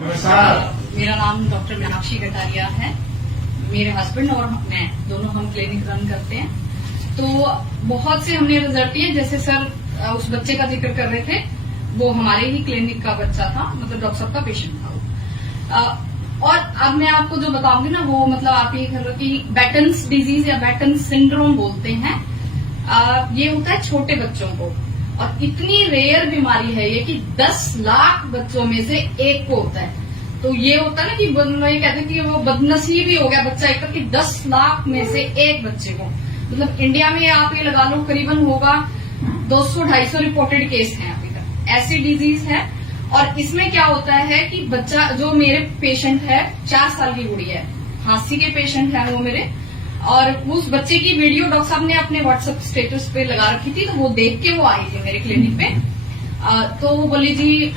मेरा नाम डॉक्टर मीनाक्षी कटारिया है। मेरे हस्बैंड और मैं दोनों हम क्लिनिक रन करते हैं। तो बहुत से हमने रिजल्ट लिए, जैसे सर उस बच्चे का जिक्र कर रहे थे, वो हमारे ही क्लिनिक का बच्चा था, मतलब डॉक्टर साहब का पेशेंट था वो। और अब मैं आपको जो बताऊंगी ना, वो मतलब आप ये कह लो कि बैटन्स डिजीज या बैटन्स सिंड्रोम बोलते हैं। ये होता है छोटे बच्चों को, और इतनी रेयर बीमारी है ये कि 10 लाख बच्चों में से एक को होता है। तो ये होता है ना कि ये कहते हैं कि वो बदनसीब ही हो गया बच्चा एक, कि 10 लाख में से एक बच्चे को, मतलब इंडिया में आप ये लगा लो करीबन होगा 200-250 रिपोर्टेड केस हैं अभी तक, ऐसी डिजीज है। और इसमें क्या होता है कि बच्चा, जो मेरे पेशेंट है 4 साल की गुड़िया है, खांसी के पेशेंट है वो मेरे, और उस बच्चे की वीडियो डॉक्टर साहब ने अपने व्हाट्सएप स्टेटस पे लगा रखी थी, तो वो देख के वो आई थी मेरे क्लिनिक पे। तो वो बोली जी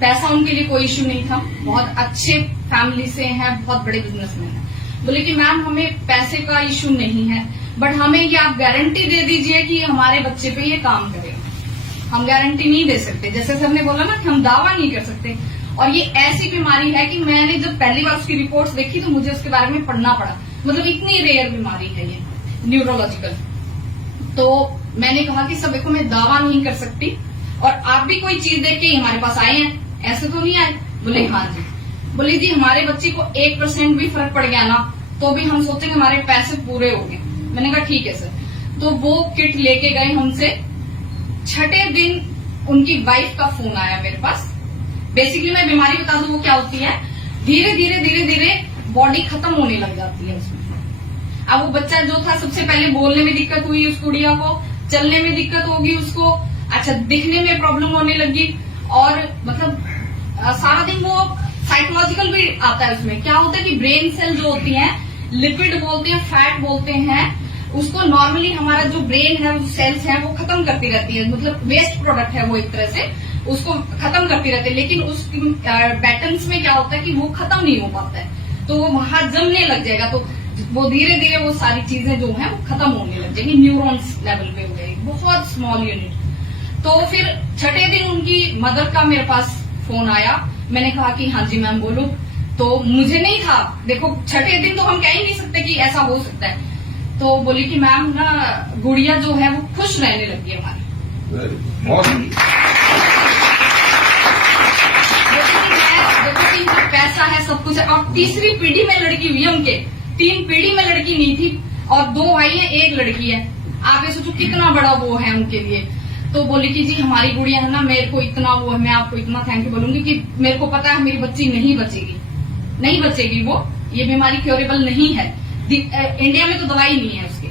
पैसा उनके लिए कोई इश्यू नहीं था, बहुत अच्छे फैमिली से हैं, बहुत बड़े बिजनेसमैन हैं। बोले कि मैम हमें पैसे का इश्यू नहीं है, बट हमें ये आप गारंटी दे दीजिए कि हमारे बच्चे पे ये काम करेगा। हम गारंटी नहीं दे सकते, जैसे सर ने बोला ना कि हम दावा नहीं कर सकते। और ये ऐसी बीमारी है कि मैंने जब पहली बार उसकी रिपोर्ट्स देखी तो मुझे उसके बारे में पढ़ना पड़ा, मतलब इतनी रेयर बीमारी है ये न्यूरोलॉजिकल। तो मैंने कहा कि सब देखो मैं दावा नहीं कर सकती, और आप भी कोई चीज देख के हमारे पास आए हैं, ऐसे तो नहीं आए। बोले हाँ जी। बोले जी हमारे बच्चे को 1% भी फर्क पड़ गया ना, तो भी हम सोचेंगे हमारे पैसे पूरे हो गए। मैंने कहा ठीक है सर। तो वो किट लेके गए हमसे। छठे दिन उनकी वाइफ का फोन आया मेरे पास। बेसिकली मैं बीमारी बता दूं वो क्या होती है, धीरे धीरे धीरे धीरे बॉडी खत्म होने लग जाती है उसमें। अब वो बच्चा जो था, सबसे पहले बोलने में दिक्कत हुई उस गुड़िया को, चलने में दिक्कत होगी उसको, अच्छा दिखने में प्रॉब्लम होने लगी, और मतलब सारा दिन वो साइकोलॉजिकल भी आता है उसमें। क्या होता है कि ब्रेन सेल जो होती हैं, लिपिड बोलते हैं, फैट बोलते हैं, उसको नॉर्मली हमारा जो ब्रेन है, जो सेल्स है, वो खत्म करती रहती है, मतलब वेस्ट प्रोडक्ट है वो एक तरह से, उसको खत्म करती रहती है। लेकिन उस बैटन्स में क्या होता है कि वो खत्म नहीं हो पाता है, तो वो वहां जमने लग जाएगा, तो वो धीरे धीरे वो सारी चीजें जो है वो खत्म होने लग जाएगी, न्यूरॉन्स लेवल पे हो जाएगी, बहुत स्मॉल यूनिट। तो फिर छठे दिन उनकी मदर का मेरे पास फोन आया। मैंने कहा कि हाँ जी मैम बोलो। तो मुझे नहीं था, देखो छठे दिन तो हम कह ही नहीं सकते कि ऐसा हो सकता है। तो बोली कि मैम ना गुड़िया जो है वो खुश रहने लगी है हमारी। देखो इनका पैसा है, सब कुछ है, और तीसरी पीढ़ी में लड़की हुई है उनके, 3 पीढ़ी में लड़की नहीं थी, और 2 भाई है 1 लड़की है। आप ये सोचो कितना बड़ा वो है उनके लिए। तो बोली कि जी हमारी गुड़िया है ना, मेरे को इतना वो है, मैं आपको इतना थैंक यू बोलूंगी कि मेरे को पता है मेरी बच्ची नहीं बचेगी वो, ये बीमारी क्योरेबल नहीं है, इंडिया में तो दवाई नहीं है उसकी,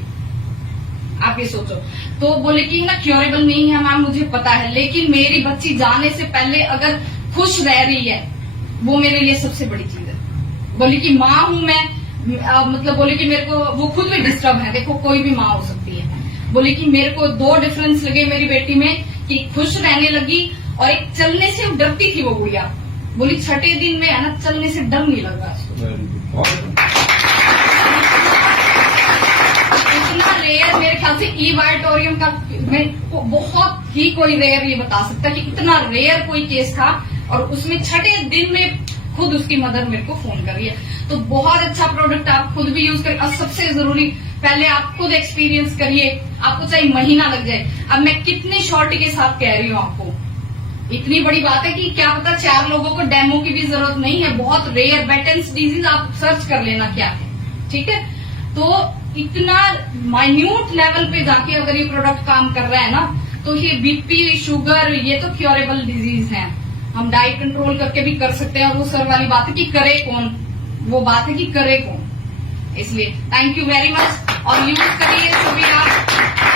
आप ये सोचो। तो बोले कि ना क्योरेबल नहीं है मैम, मुझे पता है, लेकिन मेरी बच्ची जाने से पहले अगर खुश रह रही है, वो मेरे लिए सबसे बड़ी चीज है। बोली कि माँ हूं मैं, मतलब बोले कि मेरे को, वो खुद भी डिस्टर्ब है, देखो कोई भी माँ हो सकती है। बोली कि मेरे को 2 डिफरेंस लगे मेरी बेटी में, कि खुश रहने लगी, और एक चलने से डरती थी वो गुड़िया। बोली छठे दिन में है ना, चलने से डर नहीं लग रहा उसको। इतना रेयर, मेरे ख्याल से ई वाइटोरियम का मैं बहुत ही कोई रेयर ये बता सकता कि इतना रेयर कोई केस था, और उसमें छठे दिन में खुद उसकी मदर मेरे को फोन कर रही है। तो बहुत अच्छा प्रोडक्ट, आप खुद भी यूज करें, और सबसे जरूरी पहले आप खुद एक्सपीरियंस करिए, आपको चाहे महीना लग जाए। अब मैं कितनी शॉर्ट के साथ कह रही हूँ आपको, इतनी बड़ी बात है कि क्या पता 4 लोगों को डेमो की भी जरूरत नहीं है, बहुत रेयर बैटन्स डिजीज, आप सर्च कर लेना क्या है, ठीक है। तो इतना माइन्यूट लेवल पे जाके अगर ये प्रोडक्ट काम कर रहा है ना, तो ये बीपी, शुगर, ये तो क्योरेबल डिजीज है, हम डाइट कंट्रोल करके भी कर सकते हैं। और वो सर वाली बात है कि करे कौन, वो बात है कि करे कौन। इसलिए थैंक यू वेरी मच, और यूज करिए सभी आप।